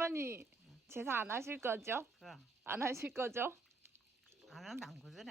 할머니 제사 안 하실 거죠? 그럼 안 하실 거죠? 안 한다 안 그러잖아.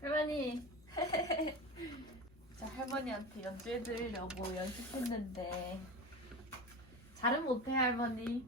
할머니 저 할머니한테 연주해 드리려고 연습했는데 잘은 못해 할머니.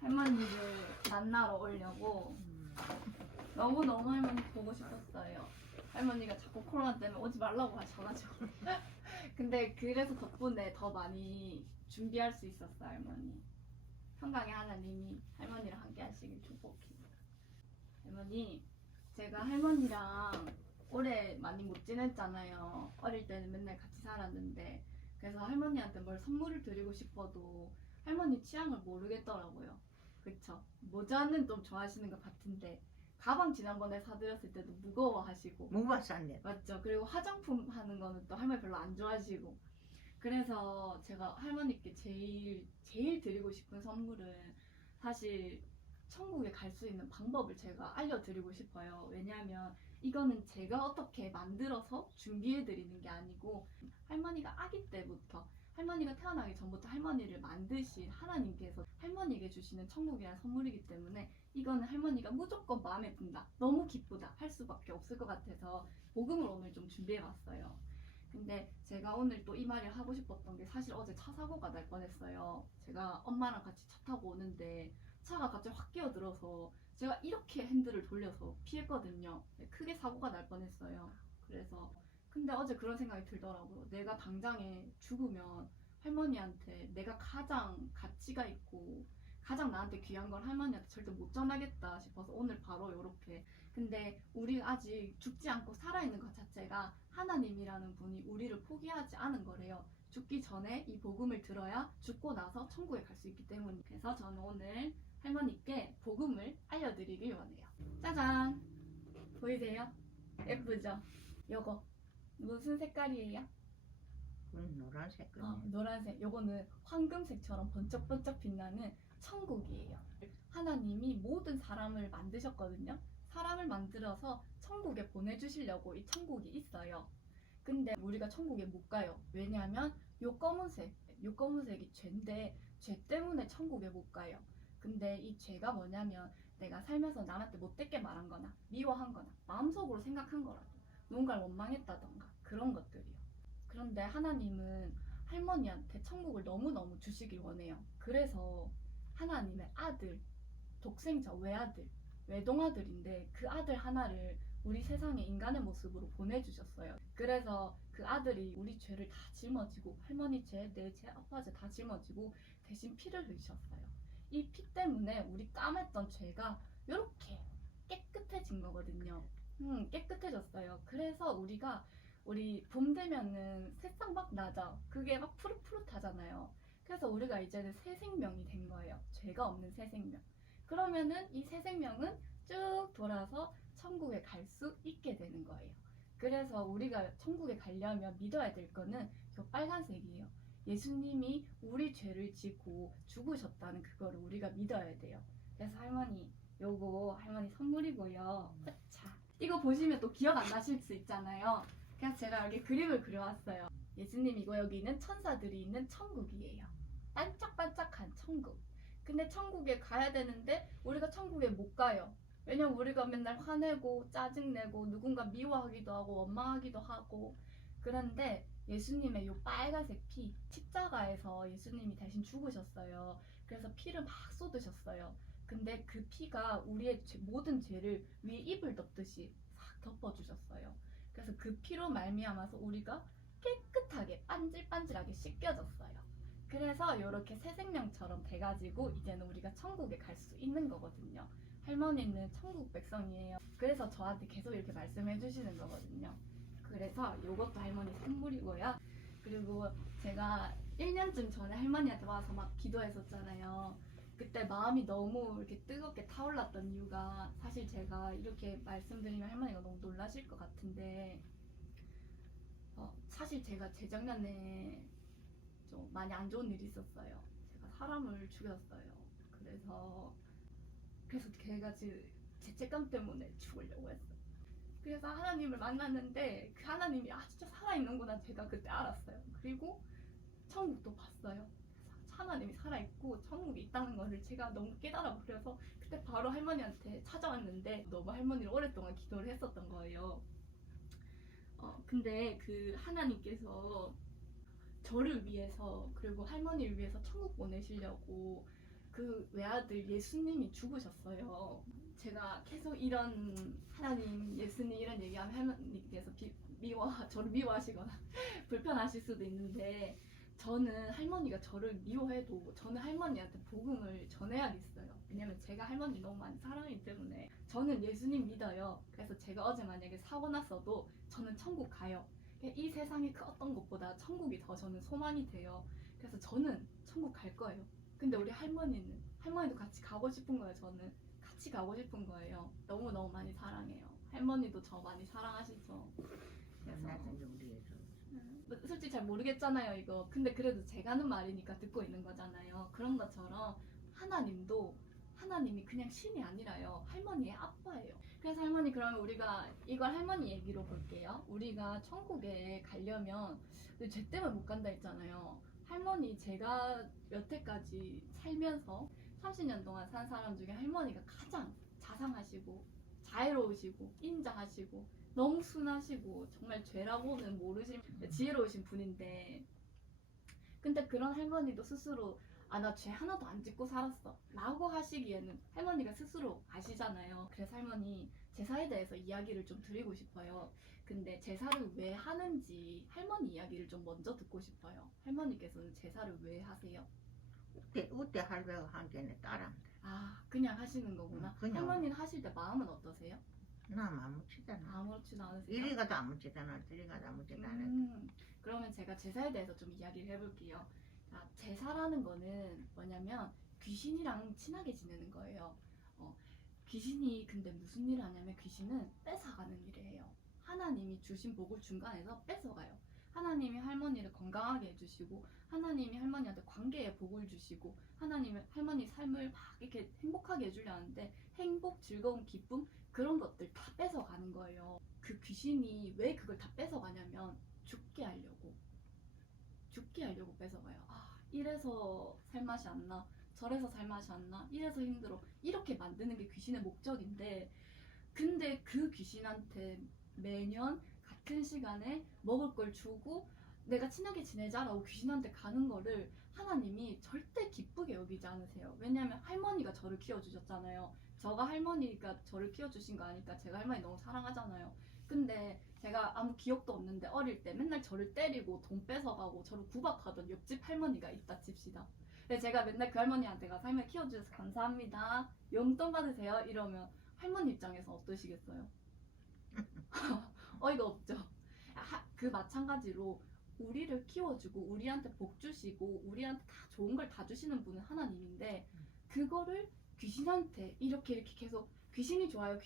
할머니를 만나러 오려고 너무너무 할머니 보고 싶었어요. 할머니가 자꾸 코로나 때문에 오지 말라고 하셔가지고 근데 그래서 덕분에 더 많이 준비할 수 있었어요. 할머니 평강의 하나님이 할머니랑 함께 하시길 축복합니다. 할머니 제가 할머니랑 오래 많이 못 지냈잖아요. 어릴 때는 맨날 같이 살았는데 그래서 할머니한테 뭘 선물을 드리고 싶어도 할머니 취향을 모르겠더라고요. 그쵸? 모자는 좀 좋아하시는 것 같은데 가방 지난번에 사드렸을 때도 무거워하시고 무봤었네. 맞죠? 그리고 화장품 하는 거는 또 할머니 별로 안 좋아하시고 그래서 제가 할머니께 제일 드리고 싶은 선물은 사실 천국에 갈 수 있는 방법을 제가 알려드리고 싶어요. 왜냐하면 이거는 제가 어떻게 만들어서 준비해 드리는 게 아니고 할머니가 아기 때부터 할머니가 태어나기 전부터 할머니를 만드신 하나님께서 할머니에게 주시는 천국이라는 선물이기 때문에 이거는 할머니가 무조건 마음에 든다, 너무 기쁘다 할 수밖에 없을 것 같아서 복음을 오늘 좀 준비해 봤어요. 근데 제가 오늘 또 이 말을 하고 싶었던 게 사실 어제 차 사고가 날 뻔했어요. 제가 엄마랑 같이 차 타고 오는데 차가 갑자기 확 끼어들어서 제가 이렇게 핸들을 돌려서 피했거든요. 크게 사고가 날 뻔했어요. 그래서 근데 어제 그런 생각이 들더라고요. 내가 당장에 죽으면 할머니한테 내가 가장 가치가 있고 가장 나한테 귀한 걸 할머니한테 절대 못 전하겠다 싶어서 오늘 바로 이렇게. 근데 우리 아직 죽지 않고 살아있는 것 자체가 하나님이라는 분이 우리를 포기하지 않은 거래요. 죽기 전에 이 복음을 들어야 죽고 나서 천국에 갈 수 있기 때문에. 그래서 저는 오늘 할머니께 복음을 알려드리길 원해요. 짜잔! 보이세요? 예쁘죠? 요거 무슨 색깔이에요? 노란색. 노란색. 요거는 황금색처럼 번쩍번쩍 빛나는 천국이에요. 하나님이 모든 사람을 만드셨거든요. 사람을 만들어서 천국에 보내주시려고 이 천국이 있어요. 근데 우리가 천국에 못 가요. 왜냐하면 요 검은색이 죄인데 죄 때문에 천국에 못 가요. 근데 이 죄가 뭐냐면 내가 살면서 남한테 못되게 말한 거나 미워한 거나 마음속으로 생각한 거라도 누군가를 원망했다던가 그런 것들이요. 그런데 하나님은 할머니한테 천국을 너무너무 주시길 원해요. 그래서 하나님의 아들, 독생자 외아들, 외동아들인데 그 아들 하나를 우리 세상에 인간의 모습으로 보내주셨어요. 그래서 그 아들이 우리 죄를 다 짊어지고 할머니 죄, 내 죄, 아빠 죄 다 짊어지고 대신 피를 흘리셨어요. 이 피 때문에 우리 까맸던 죄가 이렇게 깨끗해진 거거든요. 깨끗해졌어요. 그래서 우리 봄 되면은 새싹 막 나죠. 그게 막 푸릇푸릇하잖아요. 그래서 우리가 이제는 새 생명이 된 거예요. 죄가 없는 새 생명. 그러면은 이 새 생명은 쭉 돌아서 천국에 갈 수 있게 되는 거예요. 그래서 우리가 천국에 가려면 믿어야 될 거는 이 빨간색이에요. 예수님이 우리 죄를 지고 죽으셨다는 그거를 우리가 믿어야 돼요. 그래서 할머니, 요거 할머니 선물이고요. 자, 이거 보시면 또 기억 안 나실 수 있잖아요. 그래서 제가 여기 그림을 그려왔어요. 예수님이고 여기는 천사들이 있는 천국이에요. 반짝반짝한 천국. 근데 천국에 가야 되는데 우리가 천국에 못 가요. 왜냐면 우리가 맨날 화내고 짜증내고 누군가 미워하기도 하고 원망하기도 하고. 그런데 예수님의 요 빨간색 피, 십자가에서 예수님이 대신 죽으셨어요. 그래서 피를 막 쏟으셨어요. 근데 그 피가 우리의 모든 죄를 위에 이불 덮듯이 싹 덮어주셨어요. 그래서 그 피로 말미암아서 우리가 깨끗하게 반질반질하게 씻겨졌어요. 그래서 이렇게 새 생명처럼 돼가지고 이제는 우리가 천국에 갈 수 있는 거거든요. 할머니는 천국 백성이에요. 그래서 저한테 계속 이렇게 말씀해 주시는 거거든요. 그래서 이것도 할머니 선물이고요. 그리고 제가 1년쯤 전에 할머니한테 와서 막 기도했었잖아요. 그때 마음이 너무 이렇게 뜨겁게 타올랐던 이유가 사실 제가 이렇게 말씀드리면 할머니가 너무 놀라실 것 같은데 사실 제가 재작년에 좀 많이 안 좋은 일이 있었어요. 제가 사람을 죽였어요. 그래서 제가 지금 죄책감 때문에 죽으려고 했어요. 그래서 하나님을 만났는데 그 하나님이 진짜 살아있는구나 제가 그때 알았어요. 그리고 천국도 봤어요. 하나님이 살아있고 천국이 있다는 거를 제가 너무 깨달아버려서 그때 바로 할머니한테 찾아왔는데 너무 할머니를 오랫동안 기도를 했었던 거예요. 근데 그 하나님께서 저를 위해서 그리고 할머니를 위해서 천국 보내시려고 그 외아들 예수님이 죽으셨어요. 제가 계속 이런 하나님, 예수님 이런 얘기하면 할머니께서 저를 미워하시거나 불편하실 수도 있는데 저는 할머니가 저를 미워해도 저는 할머니한테 복음을 전해야겠어요. 왜냐면 제가 할머니 너무 많이 사랑하기 때문에. 저는 예수님 믿어요. 그래서 제가 어제 만약에 사고 났어도 저는 천국 가요. 이 세상의 그 어떤 것보다 천국이 더 저는 소망이 돼요. 그래서 저는 천국 갈 거예요. 근데 우리 할머니도 같이 가고 싶은 거예요. 저는 같이 같이 가고 싶은 거예요. 너무너무 많이 사랑해요. 할머니도 저 많이 사랑하시죠. 나도 우리 애들. 솔직히 잘 모르겠잖아요, 이거. 근데 그래도 제가 하는 말이니까 듣고 있는 거잖아요. 그런 것처럼 하나님이 그냥 신이 아니라요. 할머니의 아빠예요. 그래서 할머니, 그러면 우리가 이걸 할머니 얘기로 볼게요. 우리가 천국에 가려면 죄 때문에 못 간다 했잖아요. 할머니, 제가 여태까지 살면서 30년 동안 산 사람 중에 할머니가 가장 자상하시고 자애로우시고 인자하시고 너무 순하시고 정말 죄라고는 모르신 지혜로우신 분인데, 근데 그런 할머니도 스스로 나 죄 하나도 안 짓고 살았어 라고 하시기에는 할머니가 스스로 아시잖아요. 그래서 할머니, 제사에 대해서 이야기를 좀 드리고 싶어요. 근데 제사를 왜 하는지 할머니 이야기를 좀 먼저 듣고 싶어요. 할머니께서는 제사를 왜 하세요? 우때 할배가 한 개네 따라. 그냥 하시는 거구나. 그냥. 할머니는 하실 때 마음은 어떠세요? 나 아무렇지잖아. 아무렇지도 않으세요? 이리 가도 아무렇지잖아. 저리 가도 아무렇지잖아. 그러면 제가 제사에 대해서 좀 이야기를 해볼게요. 제사라는 거는 뭐냐면 귀신이랑 친하게 지내는 거예요. 귀신이 근데 무슨 일을 하냐면 귀신은 뺏어가는 일을 해요. 하나님이 주신 복을 중간에서 뺏어가요. 하나님이 할머니를 건강하게 해주시고, 하나님이 할머니한테 관계에 복을 주시고, 하나님이 할머니 삶을 막 이렇게 행복하게 해주려 하는데 행복, 즐거움, 기쁨 그런 것들 다 뺏어가는 거예요. 그 귀신이 왜 그걸 다 뺏어가냐면 죽게 하려고 뺏어가요. 이래서 살맛이 안 나, 저래서 살맛이 안 나, 이래서 힘들어, 이렇게 만드는 게 귀신의 목적인데, 근데 그 귀신한테 매년 같은 시간에 먹을 걸 주고 내가 친하게 지내자라고 귀신한테 가는 거를 하나님이 절대 기쁘게 여기지 않으세요. 왜냐하면 할머니가 저를 키워주셨잖아요. 저가 할머니가 저를 키워주신 거 아니까 제가 할머니 너무 사랑하잖아요. 근데 제가 아무 기억도 없는데 어릴 때 맨날 저를 때리고 돈 뺏어가고 저를 구박하던 옆집 할머니가 있다 칩시다. 근데 제가 맨날 그 할머니한테 가서 할머니 키워주셔서 감사합니다, 용돈 받으세요 이러면 할머니 입장에서 어떠시겠어요? 어이가 없죠. 그 마찬가지로 우리를 키워주고 우리한테 복 주시고 우리한테 다 좋은 걸 다 주시는 분은 하나님인데, 그거를 귀신한테 이렇게 계속 귀신이 좋아요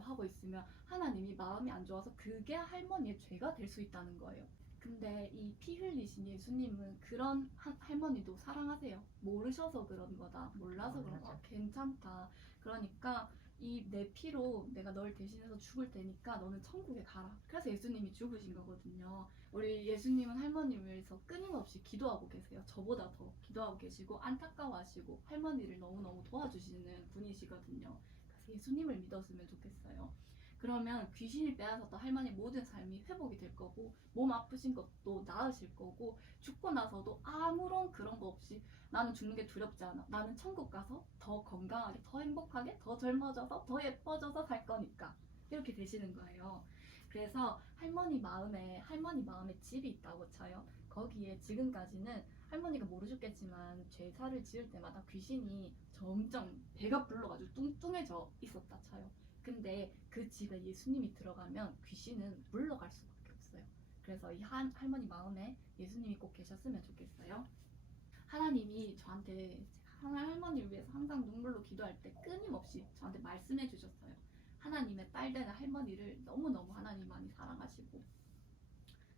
하고 있으면 하나님이 마음이 안 좋아서 그게 할머니의 죄가 될 수 있다는 거예요. 근데 이 피 흘리신 예수님은 그런 할머니도 사랑하세요. 모르셔서 그런 거다, 몰라서 그런 거다, 괜찮다. 그러니까 이 내 피로 내가 널 대신해서 죽을 테니까 너는 천국에 가라. 그래서 예수님이 죽으신 거거든요. 우리 예수님은 할머니를 위해서 끊임없이 기도하고 계세요. 저보다 더 기도하고 계시고 안타까워하시고 할머니를 너무너무 도와주시는 분이시거든요. 그래서 예수님을 믿었으면 좋겠어요. 그러면 귀신이 빼앗았던 할머니 모든 삶이 회복이 될 거고, 몸 아프신 것도 나으실 거고, 죽고 나서도 아무런 그런 거 없이 나는 죽는 게 두렵지 않아, 나는 천국 가서 더 건강하게, 더 행복하게, 더 젊어져서, 더 예뻐져서 살 거니까, 이렇게 되시는 거예요. 그래서 할머니 마음에 집이 있다고 쳐요. 거기에 지금까지는 할머니가 모르셨겠지만 제사를 지을 때마다 귀신이 점점 배가 불러가지고 뚱뚱해져 있었다 쳐요. 근데 그 집에 예수님이 들어가면 귀신은 물러갈 수밖에 없어요. 그래서 이 할머니 마음에 예수님이 꼭 계셨으면 좋겠어요. 하나님이 저한테 할머니를 위해서 항상 눈물로 기도할 때 끊임없이 저한테 말씀해 주셨어요. 하나님의 딸 되는 할머니를 너무너무 하나님 많이 사랑하시고,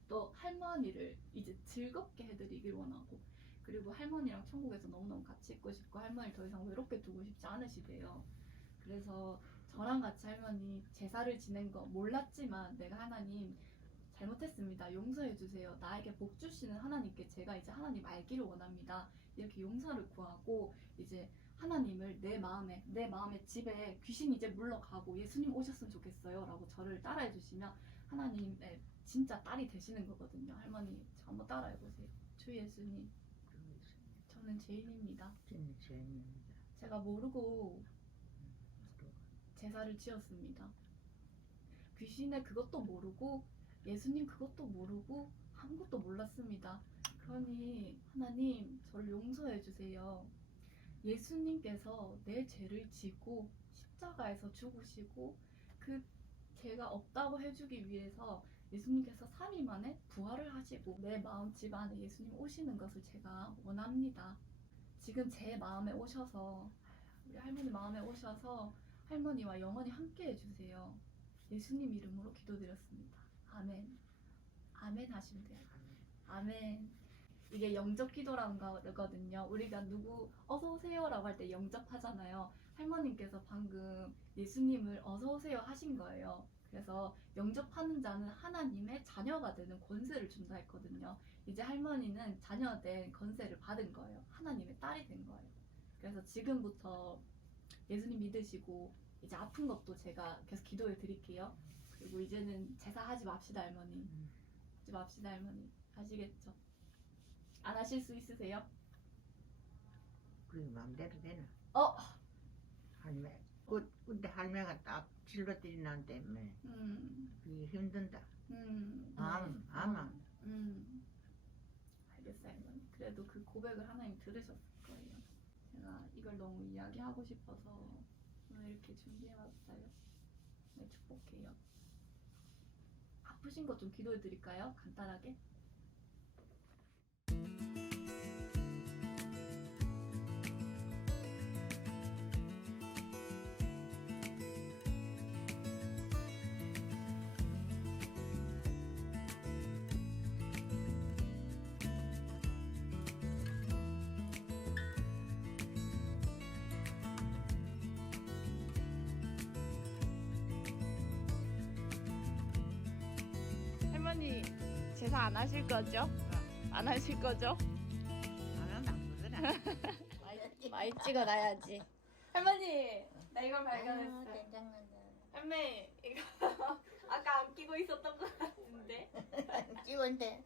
또 할머니를 이제 즐겁게 해드리길 원하고, 그리고 할머니랑 천국에서 너무너무 같이 있고 싶고 할머니를 더 이상 외롭게 두고 싶지 않으시대요. 그래서 저랑 같이 할머니 제사를 지낸 거 몰랐지만 내가 하나님 잘못했습니다, 용서해 주세요, 나에게 복 주시는 하나님께 제가 이제 하나님 알기를 원합니다, 이렇게 용서를 구하고 이제 하나님을 내 마음의 집에 귀신이 이제 물러가고 예수님 오셨으면 좋겠어요 라고 저를 따라해 주시면 하나님의 진짜 딸이 되시는 거거든요. 할머니 저 한번 따라해 보세요. 주 예수님, 저는 죄인입니다. 제가 모르고 제사를 지었습니다. 귀신의 그것도 모르고 예수님 그것도 모르고 아무것도 몰랐습니다. 그러니 하나님 저를 용서해 주세요. 예수님께서 내 죄를 지고 십자가에서 죽으시고 그 죄가 없다고 해주기 위해서 예수님께서 3일 만에 부활을 하시고 내 마음 집 안에 예수님 오시는 것을 제가 원합니다. 지금 제 마음에 오셔서, 우리 할머니 마음에 오셔서 할머니와 영원히 함께 해주세요. 예수님 이름으로 기도드렸습니다. 아멘. 아멘 하시면 돼요. 아멘. 이게 영접 기도라는 거거든요. 우리가 누구 어서 오세요라고 할 때 영접하잖아요. 할머님께서 방금 예수님을 어서 오세요 하신 거예요. 그래서 영접하는 자는 하나님의 자녀가 되는 권세를 준다 했거든요. 이제 할머니는 자녀된 권세를 받은 거예요. 하나님의 딸이 된 거예요. 그래서 지금부터 예수님 믿으시고 이제 아픈 것도 제가 계속 기도해 드릴게요. 그리고 이제는 제사하지 맙시다 할머니. 하지 맙시다 할머니. 아시겠죠? 안 하실 수 있으세요? 그게 마음대로 되나? 어! 할매 그때 할매가 딱 질러뜨리는데 그게 힘든다. 아마 알겠어요 할머니. 그래도 그 고백을 하나님 들으셨을 거예요. 제가 이걸 너무 이야기하고 싶어서 오늘 이렇게 준비해봤어요. 네, 축복해요. 아프신 것 좀 기도해 드릴까요? 간단하게. 할머니 제사 안 하실 거죠? 안 하실 거죠? 안 한다 그러나. 많이 찍어놔야지. 할머니 나 이걸 발견했어요. 된장난다. 할머니 이거 아까 안 끼고 있었던 것 같은데 찍은데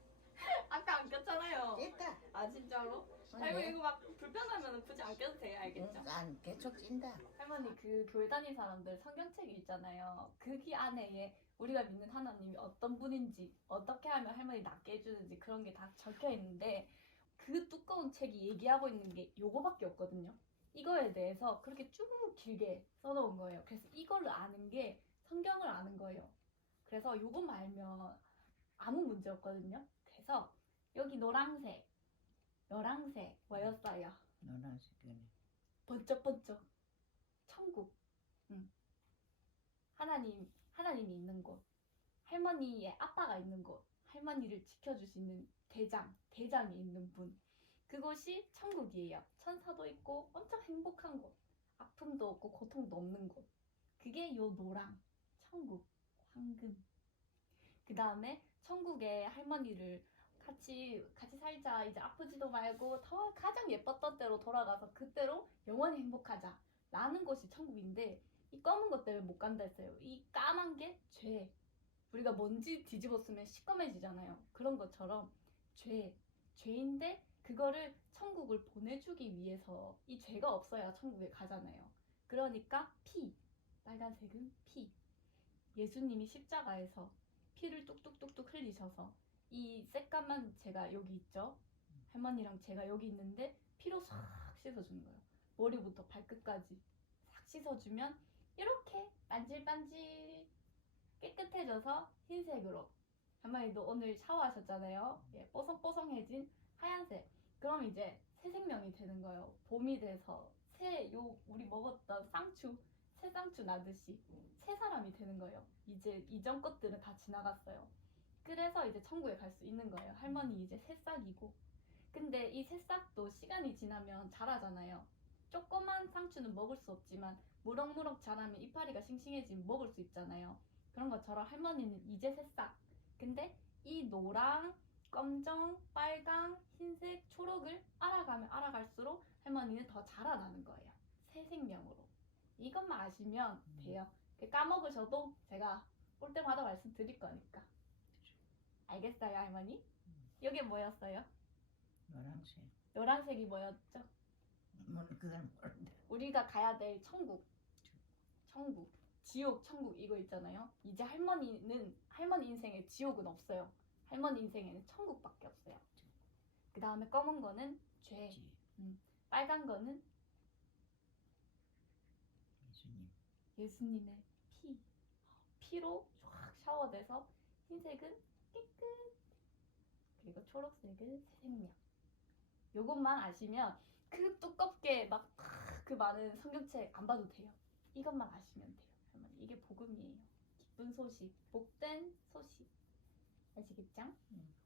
아까 안 꼈잖아요. 됐다. 아 진짜로? 할머니 이거 막 불편하면 굳이 안 껴도 돼요. 알겠죠? 안 계속 찐다. 할머니 그 교회 다니는 사람들 성경책이 있잖아요. 거기 안에 우리가 믿는 하나님이 어떤 분인지 어떻게 하면 할머니 낫게 해주는지 그런 게 다 적혀 있는데 그 두꺼운 책이 얘기하고 있는 게 요거밖에 없거든요. 이거에 대해서 그렇게 쭉 길게 써놓은 거예요. 그래서 이거를 아는 게 성경을 아는 거예요. 그래서 요것만 알면 아무 문제 없거든요. 그래서 여기 노란색 뭐였어요? 노란색이네. 번쩍번쩍 천국. 하나님이 있는 곳, 할머니의 아빠가 있는 곳, 할머니를 지켜주시는 대장이 있는 분, 그곳이 천국이에요. 천사도 있고 엄청 행복한 곳, 아픔도 없고 고통도 없는 곳, 그게 요 노랑 천국, 황금. 그 다음에 천국에 할머니를 같이 살자, 이제 아프지도 말고 더 가장 예뻤던 때로 돌아가서 그때로 영원히 행복하자 라는 곳이 천국인데, 이 검은 것 때문에 못 간다 했어요. 이 까만 게 죄. 우리가 먼지 뒤집어 쓰면 시꺼매지잖아요. 그런 것처럼 죄인데 그거를 천국을 보내주기 위해서 이 죄가 없어야 천국에 가잖아요. 그러니까 피, 빨간색은 피. 예수님이 십자가에서 피를 뚝뚝뚝뚝 흘리셔서 이 새까만 제가 여기 있죠. 할머니랑 제가 여기 있는데 피로 싹 씻어주는 거예요. 머리부터 발끝까지 싹 씻어주면 이렇게 반질반질 깨끗해져서 흰색으로. 할머니도 오늘 샤워하셨잖아요. 예, 뽀송뽀송해진 하얀색. 그럼 이제 새 생명이 되는 거예요. 봄이 돼서 우리 먹었던 새 쌍추 나듯이 새 사람이 되는 거예요. 이제 이전 것들은 다 지나갔어요. 그래서 이제 천국에 갈 수 있는 거예요. 할머니 이제 새싹이고. 근데 이 새싹도 시간이 지나면 자라잖아요. 조그만 상추는 먹을 수 없지만 무럭무럭 자라면 이파리가 싱싱해지면 먹을 수 있잖아요. 그런 것처럼 할머니는 이제 새싹. 근데 이 노랑, 검정, 빨강, 흰색, 초록을 알아가면 알아갈수록 할머니는 더 자라나는 거예요. 새 생명으로. 이것만 아시면 돼요. 까먹으셔도 제가 올 때마다 말씀드릴 거니까. 알겠어요, 할머니? 이게 뭐였어요? 노란색. 노란색이 뭐였죠? 그건 모른다. 우리가 가야 될 천국, 지옥, 천국 이거 있잖아요. 이제 할머니 인생에 지옥은 없어요. 할머니 인생에는 천국밖에 없어요. 그 다음에 검은 거는 죄, 빨간 거는 예수님의 피로 쫙 샤워돼서 흰색은 깨끗, 그리고 초록색은 새 생명. 요것만 아시면 그 두껍게 막 그 많은 성경책 안 봐도 돼요. 이것만 아시면 돼요, 할머니. 이게 복음이에요. 기쁜 소식, 복된 소식. 아시겠죠? 응.